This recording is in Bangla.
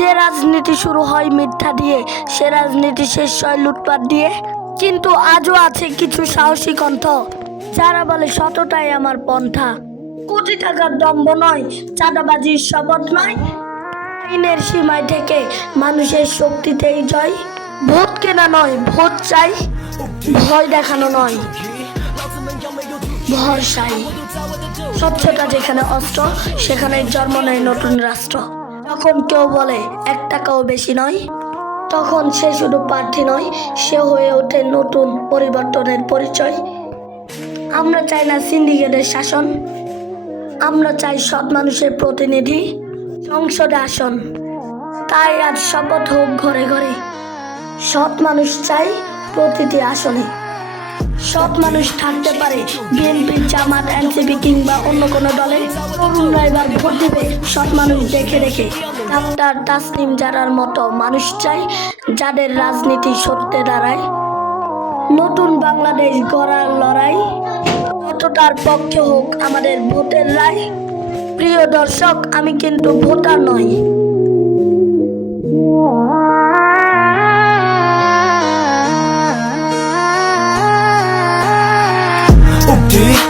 যে রাজনীতি শুরু হয় মিথ্যা দিয়ে, সে রাজনীতি শেষ হয় লুটপাট দিয়ে। কিন্তু আজও আছে কিছু সাহসী কণ্ঠ যারা বলে সততাই আমার পন্থা। কোটি টাকার দম্ভ নয়, চাঁদাবাজির শপথ নয়, আইনের সীমায় থেকে মানুষের শক্তিতেই জয়। ভোট কেনা নয়, ভোট চাই, ভয় দেখানো নয়, ভরসাই। স্বচ্ছতা যেখানে অস্ত্র, সেখানে জন্ম নেয় নতুন রাষ্ট্র। যখন কেউ বলে 1 টাকাও বেশি নয়, তখন সে শুধু প্রার্থী নয়, সে হয়ে ওঠে নতুন পরিবর্তনের পরিচয়। আমরা চাই না সিন্ডিকেটের শাসন, আমরা চাই সৎ মানুষের প্রতিনিধি সংসদে আসন। তাই আজ শপথ হোক ঘরে ঘরে, সৎ মানুষ চাই প্রতিটি আসনে। সৎ মানুষ থাকতে পারে বিএনপি, জামাত, এনসিপি কিংবা অন্য কোনো দলে। তরুণরা এবার ভোট দেবে সৎ মানুষ দেখে রেখে। ডাক্তার তাসনিম জারার মতো মানুষ চাই, যাদের রাজনীতি সত্যে দাঁড়ায়। নতুন বাংলাদেশ গড়ার লড়াই, কতটার পক্ষে হোক আমাদের ভোটের রায়। প্রিয় দর্শক, আমি কিন্তু ভোটার নই, Okay.